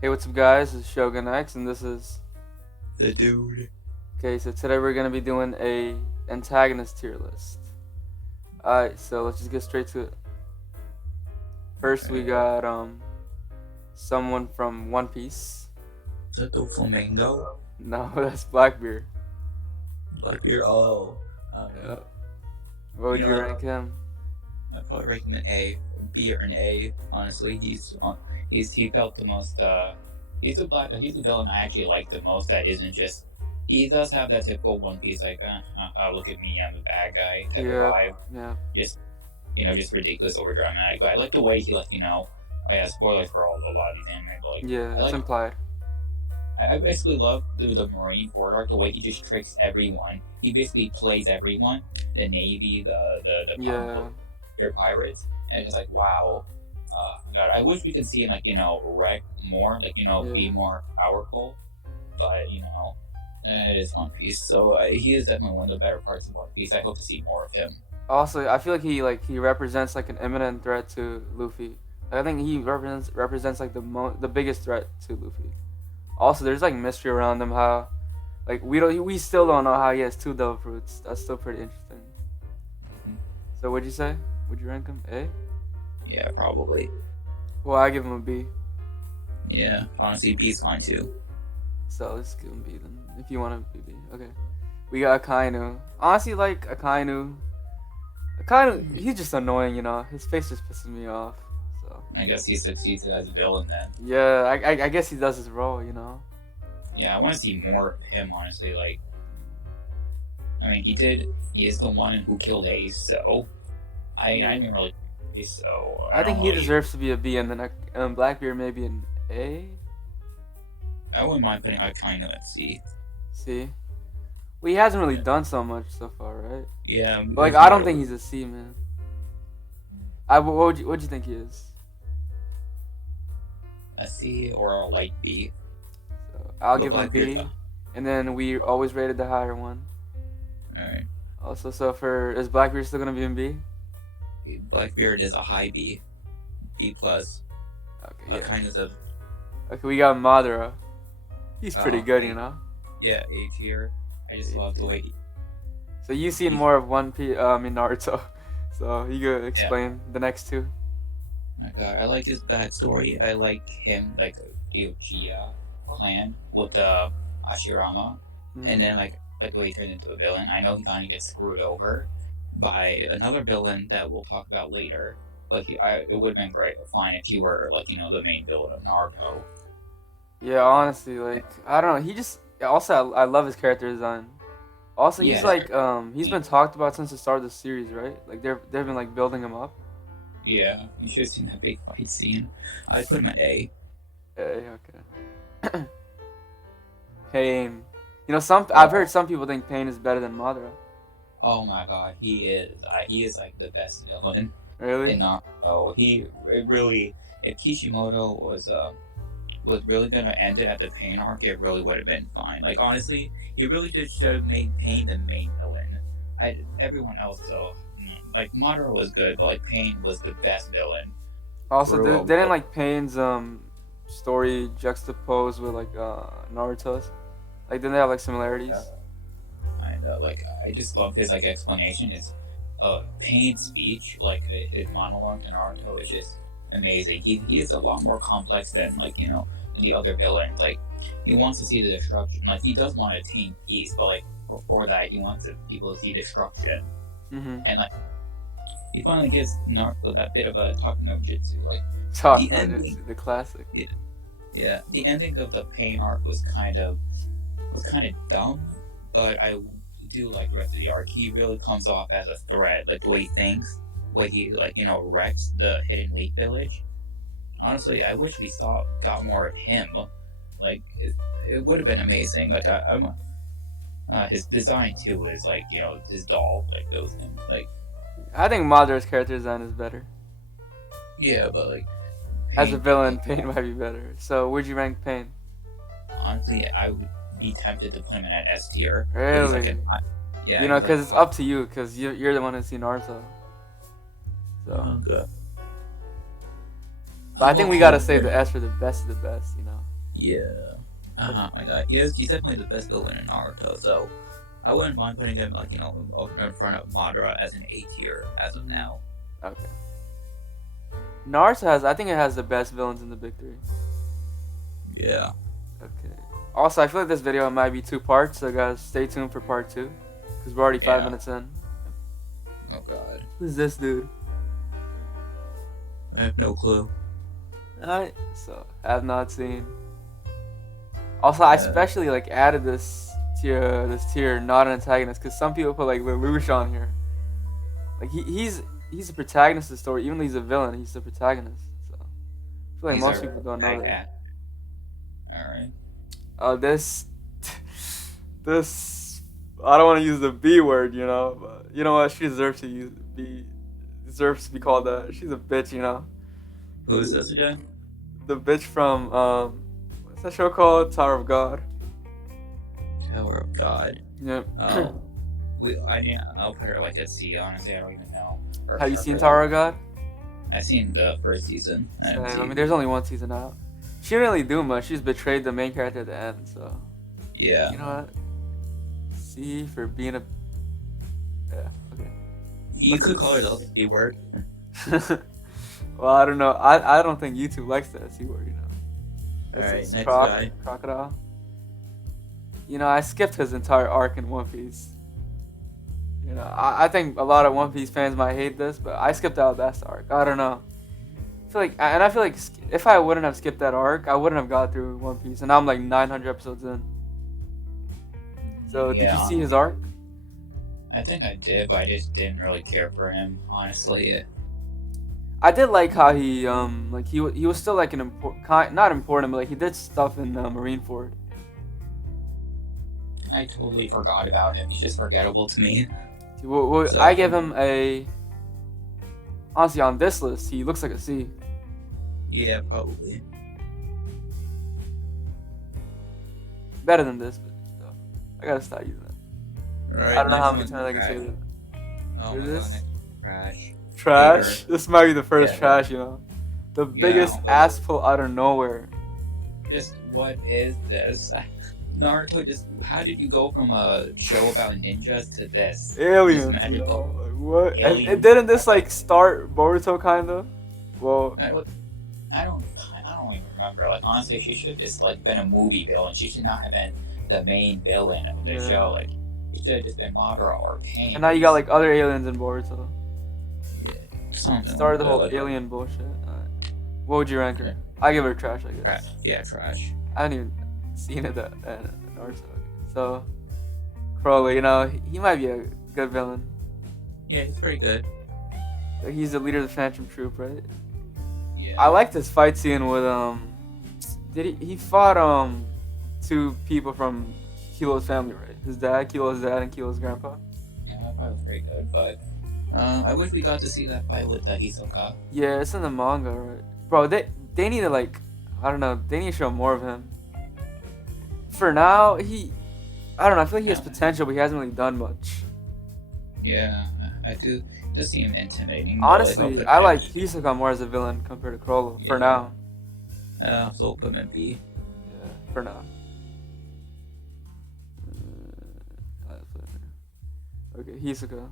Hey, what's up, guys? This is Shogun X, and this is The dude. okay. So today we're gonna be doing a antagonist tier list. All right, so let's just get straight to it. First, we Okay. got someone from One Piece. The Flamingo. No, that's Blackbeard. Blackbeard. Oh. Yeah. What would You you know, rank him? I'd probably rank him an A, B, or an A. Honestly, he felt the most. He's a villain I actually like the most. That isn't just. He does have that typical One Piece like, look at me, I'm the bad guy type of Yeah, vibe. yeah, Just just ridiculous, over dramatic. But I like the way he Oh yeah, spoilers for a lot of these anime, but yeah. I It's like implied. I basically love the Marine Horde arc, the way he just tricks everyone. He basically plays everyone, the Navy, Yeah, their pirates, and it's just like, wow. God, I wish we could see him, wreck more, yeah. be more powerful, but, it is One Piece, so he is definitely one of the better parts of One Piece. I hope to see more of him. Also, I feel like he represents like an imminent threat to Luffy. I think he represents like the biggest threat to Luffy. Also, there's like mystery around him. How like we still don't know how he has two devil fruits. That's still pretty interesting. Mhm. So what'd you say? Would you rank him A? Yeah, probably. Well, I give him a B. Yeah, honestly, B's fine too. So let's give him B then. If you want to be B, okay. We got Akainu. Honestly, like Akainu. Akainu, he's just annoying. His face just pisses me off. So I guess he succeeds as a villain then. yeah, I guess he does his role. Yeah, I want to see more of him, honestly. I mean, he is the one who killed Ace, so I didn't really, so I I think don't he really, deserves to be a B, and then Blackbeard maybe an A. I wouldn't mind putting Akainu at C. See, well, he hasn't really Yeah, done so much so far, right? yeah, But like, because I don't Madara think was he's a C, man. What would you think he is? a C or a light B, So I'll but give him a Blackbeard, B, and then we always rated the higher one. alright. Also, so for is Blackbeard still gonna be in B? Blackbeard is a high B, B plus. Okay, yeah. Akainu's a, Okay, we got Madara. He's pretty uh, good, A, yeah, A tier. I just A love the tier. way So you've seen he, more of in Naruto. So you could yeah. explain the next two. My God, I like his backstory. I like him, the Uchiha clan with the Hashirama, and Mm. then like the way he turned into a villain. I know he kind of gets screwed over by another villain that we'll talk about later. But it would have been fine if he were the main villain of Naruto. Yeah, honestly, like I don't know. He just also I love his character design. Also, he's Yeah, like he's been talked about since the start of the series, right? Like they've been like building him up. yeah. You should have seen that big fight scene. I'd put him at A. Yeah, okay. Pain. Some I've Oh, heard some people think Pain is better than Madara. oh my God, he is. He is like the best villain Really? in Naruto. It really. If Kishimoto was really gonna end it at the Pain arc, it really would have been fine. Like honestly, he really should have made Pain the main villain. Everyone else though, like Madara was good, but like Pain was the best villain. Also, Through didn't like Pain's story juxtapose with like Naruto's? Like, didn't they have like yeah, similarities? and I just love his explanation. His Pain speech, his monologue in Naruto, is just amazing. He is a lot more complex than the other villains. Like he wants to see the destruction. Like he does want to attain peace, but for that he wants people to see destruction. Mm-hmm. And he finally gives Naruto that bit of a talk no jutsu. Talk The no ending, Jutsu, the classic. yeah, yeah, the ending of the Pain arc was kind of dumb, but I do like the rest of the arc. He really comes off as a threat, like the way he thinks, the way he wrecks the Hidden Leaf Village. Honestly, I wish we got more of him. It would have been amazing. His design too is his doll, like those things. I think Madara's character design is better. Yeah, but As a Pain, villain, Pain might be better. So, where'd you rank Pain? honestly, I would be tempted to put him in an S tier, but he's Really? yeah, he's like Because it's up to you, because you're the one who's seen Naruto. So, uh, But I think we gotta save the S for the best of the best, you know. Yeah. My God. He's definitely the best villain in Naruto. So I wouldn't mind putting him like in front of Madara as an A tier as of now. Okay. Naruto has, I think it has the best villains in the big three. Yeah. Okay. Also, I feel like this video might be 2 parts, so guys, stay tuned for part 2, because we're already 5 minutes in. Oh God. Who's this dude? I have no clue. Alright, so have not seen. Also, I especially like added this tier, not an antagonist, because some people put like Lelouch on here. Like he's the protagonist of the story, even though he's a villain, he's the protagonist. So I feel like most people don't know that. Alright. This I don't want to use the B word, you know, but you know what? She deserves to deserves to be called that. She's a bitch, you know. Who is this again? The bitch from what's that show called? Tower of God. Tower of God. Yep. Oh. I'll put her like at C. Honestly, I don't even know. Have you seen Tower of God? I've seen the first season. I mean, there's only 1 season out. She didn't really do much. She's betrayed the main character at the end, so. Yeah. You know what? C for being a. Yeah. Okay. You could call her the C word. Well, I don't know. I don't think YouTube likes that C word, you know. Alright, next guy. Crocodile. You know, I skipped his entire arc in One Piece. You know, I think a lot of One Piece fans might hate this, but I skipped out that arc. I don't know. I feel like if I wouldn't have skipped that arc, I wouldn't have got through One Piece, and now I'm like 900 episodes in. So, did you see his arc? I think I did, but I just didn't really care for him, honestly. I did like how he was still like an not important, but like he did stuff in Marineford. I totally forgot about him. He's just forgettable to me. So, I give him a. Honestly, on this list, he looks like a C. Yeah, probably. Better than this, but still. I gotta stop using it. Right, I don't know how many times I can say that. Oh my God, trash. Trash? This might be the first trash, you know. The Yeah, biggest ass pull out of nowhere. Just what is this? Naruto, just how did you go from a show about ninjas to this? Aliens, This magical. you know? Like, what? Alien. And didn't this like start Boruto kinda? Well, I don't even remember. Like honestly, she should just like been a movie villain. She should not have been the main villain of the show. Like it should have just been Madara or Pain. and now you got like other aliens in Boruto. Yeah, Started the whole alien bullshit. What would you rank her? I give her trash, I guess. Yeah, trash. I haven't even seen it in Naruto. So, Crowley, you know, he might be a good villain. Yeah, he's pretty good. Like, he's the leader of the Phantom Troop, right? Yeah. I like this fight scene with he fought 2 people from Kilo's family, right? His dad, Kilo's dad, and Kilo's grandpa. Yeah, that fight was pretty good, but I wish we got to see that fight with Hisoka. Yeah, it's in the manga, right? Bro, they need to like, I don't know, they need to show more of him. For now, I don't know, I feel like he has potential, but he hasn't really done much. Yeah, I do just seem intimidating. Honestly, I like Hisoka more as a villain compared to Crollo, for now. So put him in B. Yeah, for now. Okay, Hisoka.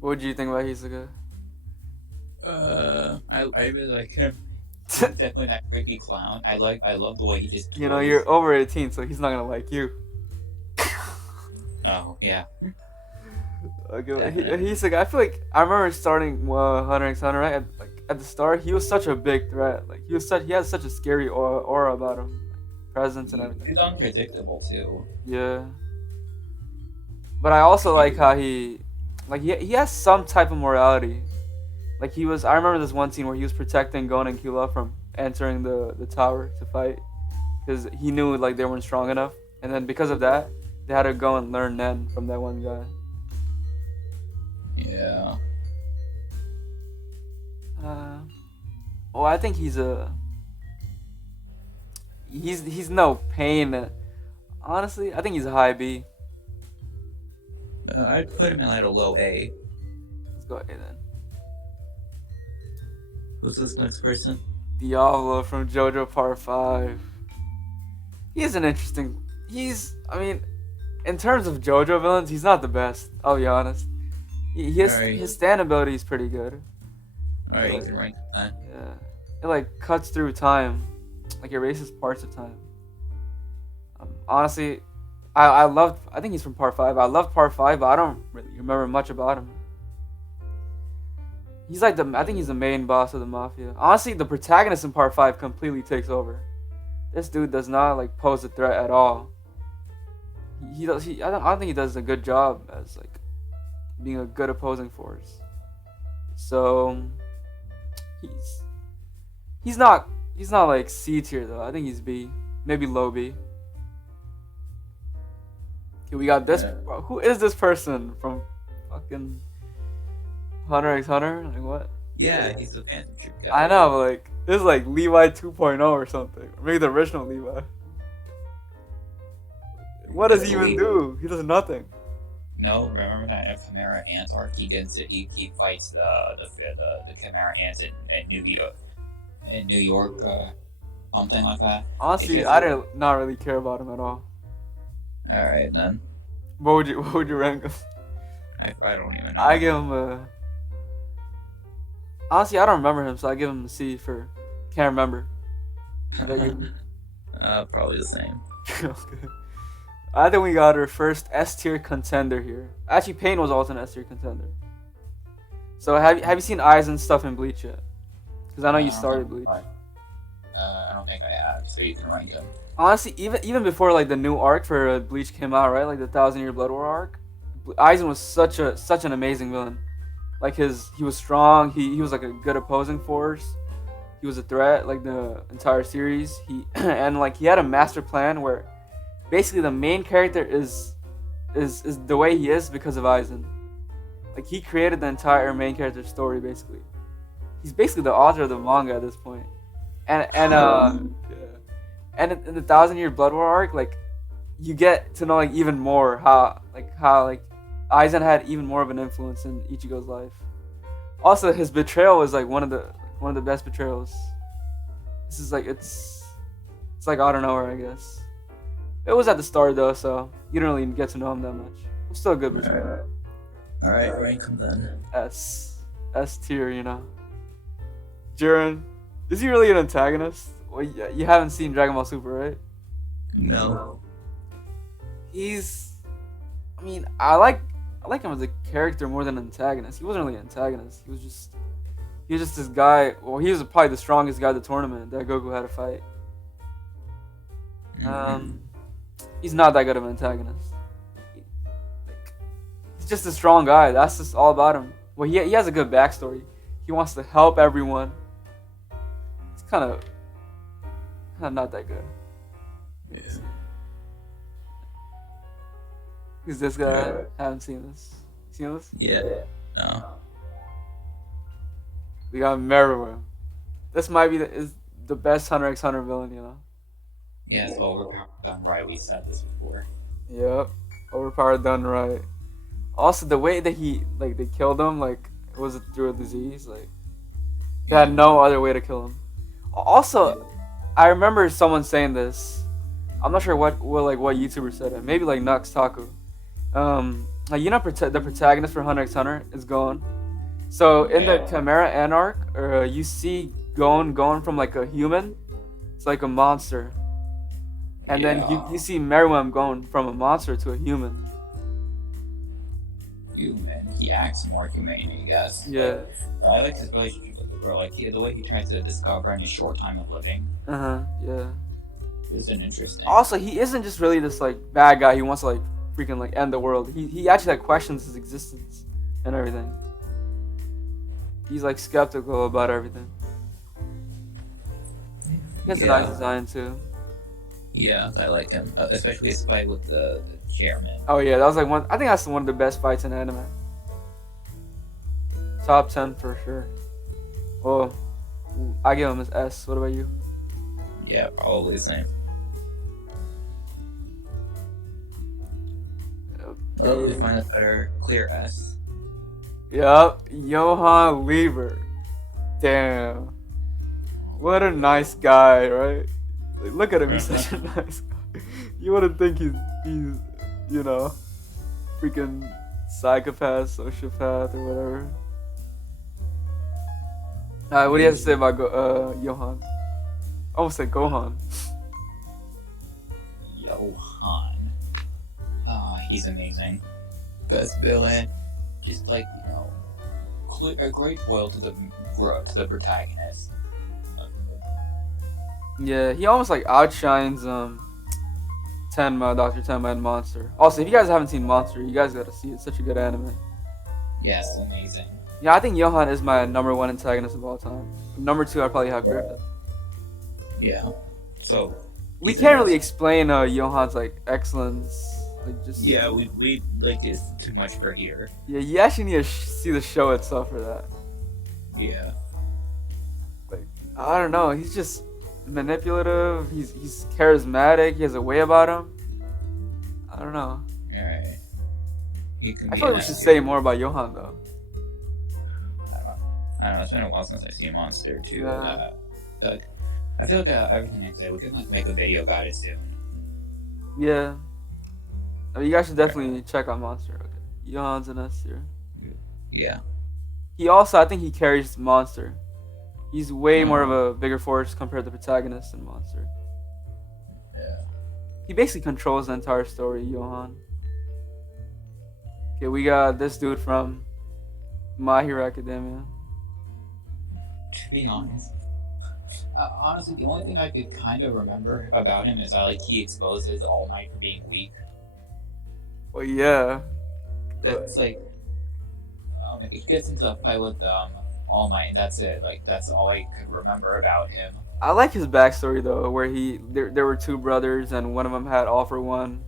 What did you think about Hisoka? I really like him. Definitely that creepy clown. I love the way he just. You know, you're over 18, so he's not gonna like you. Oh yeah. Okay, Hisoka. I feel like I remember starting Hunter x Hunter. Right, at the start, he was such a big threat. Like he had such a scary aura about him, presence and everything. He's unpredictable too. Yeah. But I also like how he has some type of morality. Like I remember this one scene where he was protecting Gon and Killua from entering the tower to fight, because he knew like they weren't strong enough, and then because of that, they had to go and learn Nen from that one guy. Yeah. Well, I think he's no Pain. Honestly, I think he's a high B. I'd put him in like a low A. Let's go A then. Who's this next person? Diavolo from JoJo Part 5. He's an interesting. I mean, in terms of JoJo villains, he's not the best. I'll be honest. Alright. His stand ability is pretty good. Alright, you can rank that. Yeah, it like cuts through time, like erases parts of time. Honestly, I loved. I think he's from Part 5. I loved Part 5, but I don't really remember much about him. He's like I think he's the main boss of the mafia. Honestly, the protagonist in Part 5 completely takes over. This dude does not like pose a threat at all. He does. I don't think he does a good job as like being a good opposing force. So he's not like C tier though. I think he's B, maybe low B. Okay, we got this. Yeah. Who is this person from fucking Hunter x Hunter? Like what? Yeah, he's the Phantom Troop guy. I know, but like this is like Levi 2.0 or something, or maybe the original Levi. What does he even do? He does nothing. No, remember that Chimera Ant arc? He fights the Chimera Ants in New York, something like that. Honestly, I did not really care about him at all. All right then. What would you rank him? I don't even know. I give him a. Honestly, I don't remember him, so I give him a C for can't remember. Probably the same. Okay. I think we got our first S tier contender here. Actually, Pain was also an S tier contender. So have you seen Aizen stuff in Bleach yet? Because I know you started Bleach. I don't think I have, so you can rank him. Honestly, even before like the new arc for Bleach came out, right? Like the 1,000-Year Blood War arc, Aizen was such an amazing villain. Like he was strong. He was like a good opposing force. He was a threat like the entire series. And like he had a master plan where basically the main character is the way he is because of Aizen. Like he created the entire main character story basically. He's basically the author of the manga at this point. And in the 1,000-Year Blood War arc, like you get to know like even more how Aizen had even more of an influence in Ichigo's life. Also, his betrayal was like one of the best betrayals. This is like it's like out of nowhere, I guess. It was at the start though, so you don't really get to know him that much. It's still a good betrayal. All right, rank him then. S tier, you know. Jiren, is he really an antagonist? Well, you haven't seen Dragon Ball Super, right? No. I mean, I like him as a character more than an antagonist. He wasn't really an antagonist. He was just this guy. Well, he was probably the strongest guy at the tournament that Goku had to fight. He's not that good of an antagonist. He's just a strong guy. That's just all about him. Well, he has a good backstory. He wants to help everyone. It's kind of not that good. Yeah. Who's this guy? Yeah. I haven't seen this. Seen this? Yeah. No. We got Meruem. This might be the best Hunter x Hunter villain, you know? Yeah, it's overpowered done right. We said this before. Yep. Overpowered done right. Also, the way that they killed him, like, was it through a disease? Like, they had no other way to kill him. Also, I remember someone saying this. I'm not sure what YouTuber said it. Maybe like Nux Taku. Like, you know, the protagonist for Hunter x Hunter is Gon. So in the Chimera Ant arc, you see Gon going from like a human to like a monster, and then you see Meruem going from a monster to a human. Human. He acts more humane, I guess. Yeah. But I like his relationship with the girl. Like the way he tries to discover in his short time of living. Yeah. Isn't interesting. Also, he isn't just really this like bad guy. He wants to like freaking like end the world. He actually like questions his existence and everything. He's like skeptical about everything. He has a nice design too. Yeah, I like him, especially his fight with the chairman. Oh yeah, that was like one. I think that's one of the best fights in anime. Top 10 for sure. Well, I give him his S. What about you? Yeah, probably the same. Well, we find a better clear S. Yup, Johann Lieber. Damn. What a nice guy, right? Like, look at him. He's such a nice guy. You wouldn't think he's you know, freaking psychopath, sociopath, or whatever. What do you have to say about Johan? I almost said Gohan. Johan. He's amazing. Best villain. Just like, a great foil to the protagonist. Yeah, he almost like outshines Tenma, Dr. Tenma, and Monster. Also, if you guys haven't seen Monster, you guys gotta see it. It's such a good anime. Yes, amazing. Yeah, I think Johan is my number one antagonist of all time. Number two, I'd probably have Griffith. Yeah. So we can't really explain Johan's like excellence. Like just we like it's too much for here. Yeah, you actually need to see the show itself for that. Yeah. Like I don't know, he's just manipulative. He's charismatic. He has a way about him. I don't know. All right. I feel like we should say more about Johan though. I don't know. It's been a while since I've seen Monster too. Yeah. I feel like everything I say, we can like make a video about it soon. Yeah. I mean, you guys should definitely check out Monster. Okay. Johan's an S tier. Yeah. He also, I think he carries Monster. He's way more of a bigger force compared to the protagonist in Monster. Yeah. He basically controls the entire story, Johan. Okay, we got this dude from My Hero Academia. To be honest, honestly, the only thing I could kind of remember about him is that he exposes All Might for being weak. Well, yeah. That's like, he gets into a fight with All Might, and that's it. Like that's all I could remember about him. I like his backstory though, where there were two brothers, and one of them had all for one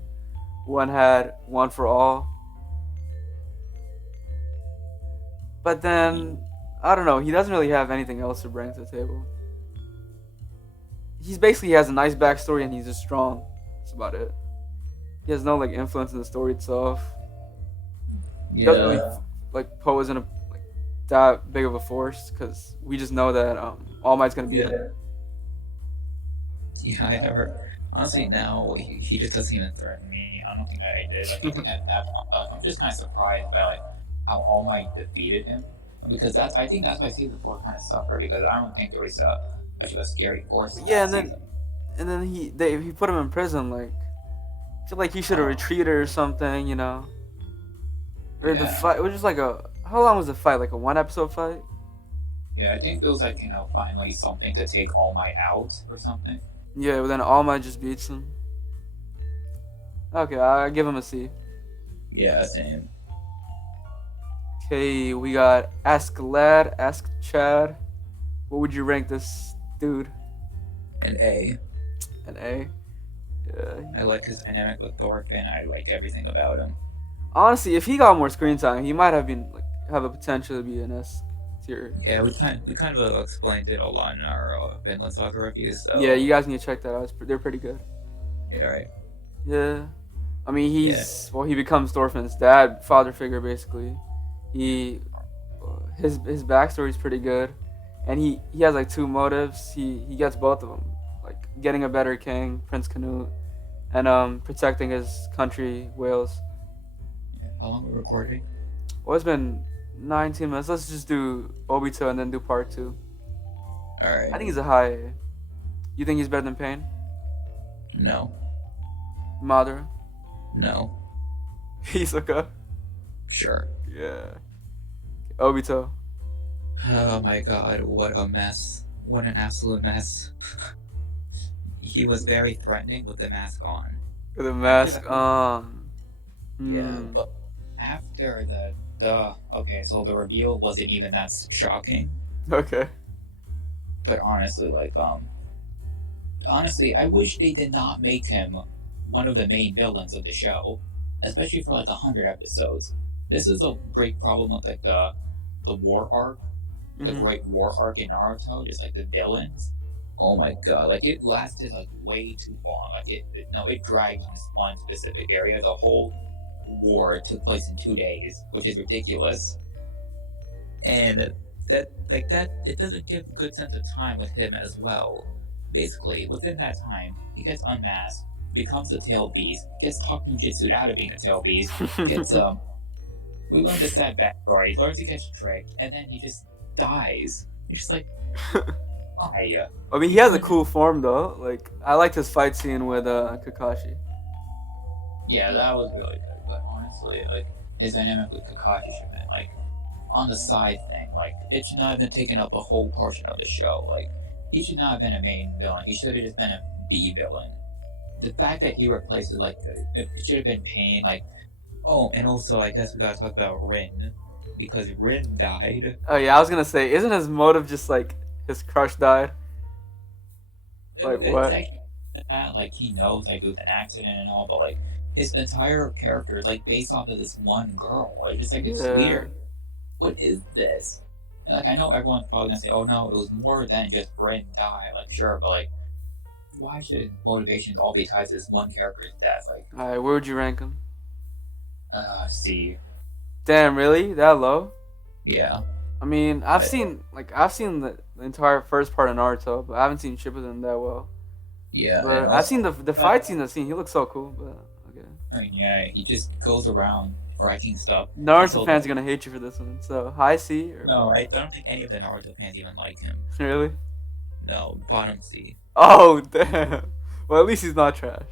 had one for all. But then I don't know, he doesn't really have anything else to bring to the table. He has a nice backstory and he's just strong. That's about it. He has no influence in the story itself. He doesn't really pose in that big of a force because we just know that All Might's gonna beat him. Yeah, I never. Honestly, now he just doesn't even threaten me. I don't think I did. I'm just kind of surprised by how All Might defeated him, because I think that's why season 4 kind of suffered, because I don't think there was much of a scary force. Yeah, and then he put him in prison. I feel like he should have retreated or something, Or the fight. It was just how long was the fight? Like a 1-episode fight? Yeah, I think it was finally something to take All Might out or something. Yeah, but then All Might just beats him. Okay, I give him a C. Yeah, same. Okay, we got Ask Lad, Ask Chad. What would you rank this dude? An A. An A? Yeah. I like his dynamic with Thorfinn. I like everything about him. Honestly, if he got more screen time, he might have have a potential to be an S tier. Yeah, we kind of explained it a lot in our Vinland Saga reviews. So. Yeah, you guys need to check that out. They're pretty good. Yeah, right. Yeah. I mean, he becomes Thorfinn's dad, father figure, basically. His backstory is pretty good, and he has two motives. He gets both of them, getting a better king, Prince Canute, and protecting his country, Wales. Yeah, how long are we recording? Well, it's been 19 minutes. Let's just do Obito and then do part 2. All right. I think he's a high A. You think he's better than Pain? No. Madara? No. Hisoka? Sure. Yeah. Obito. Oh my god, what a mess. What an absolute mess. He was very threatening with the mask on. With the mask on. Yeah, but after okay, so the reveal wasn't even that shocking. Okay. But honestly, I wish they did not make him one of the main villains of the show, especially for 100 episodes. This is a great problem with the war arc, the Great War arc in Naruto, just the villains. Oh my god, it lasted way too long. It dragged in this one specific area. The whole war took place in 2 days, which is ridiculous. And that it doesn't give a good sense of time with him as well. Basically, within that time, he gets unmasked, becomes the tail beast, gets talked jutsu out of being a tail beast, gets we learn the sad backstory, learns he gets tricked, and then he just dies. It's just like why? I mean, he has a cool form though. Like, I liked his fight scene with Kakashi. Yeah, that was really good, but honestly, like his dynamic with Kakashi should have been like on the side thing. Like it should not have been taking up a whole portion of the show. Like he should not have been a main villain. He should have just been a B villain. The fact that he replaces like it should have been Pain. Like oh, and also I guess we gotta talk about Rin because Rin died. Oh yeah, I was gonna say, isn't his motive just like his crush died? Like It's what? like that. Like he knows like it was an accident and all, but like his entire character is like based off of this one girl. It's just like it's Yeah. weird. What is this? And, like I know everyone's probably gonna say, "Oh no, it was more than just Rin die." Like sure, but like, why should motivations all be tied to this one character's death? Like, All right, where would you rank him? see, Damn, really? That low? yeah, I mean, I've seen the entire first part of Naruto, but I haven't seen Shippuden that well. yeah. But and I've also, seen the fight scene I've seen. He looks so cool, but okay. I mean, yeah, he just goes around wrecking stuff. Naruto until- fans are gonna hate you for this one. So high C or No, I don't think any of the Naruto fans even like him. really? No, bottom C. Oh damn. Well, at least he's not trash.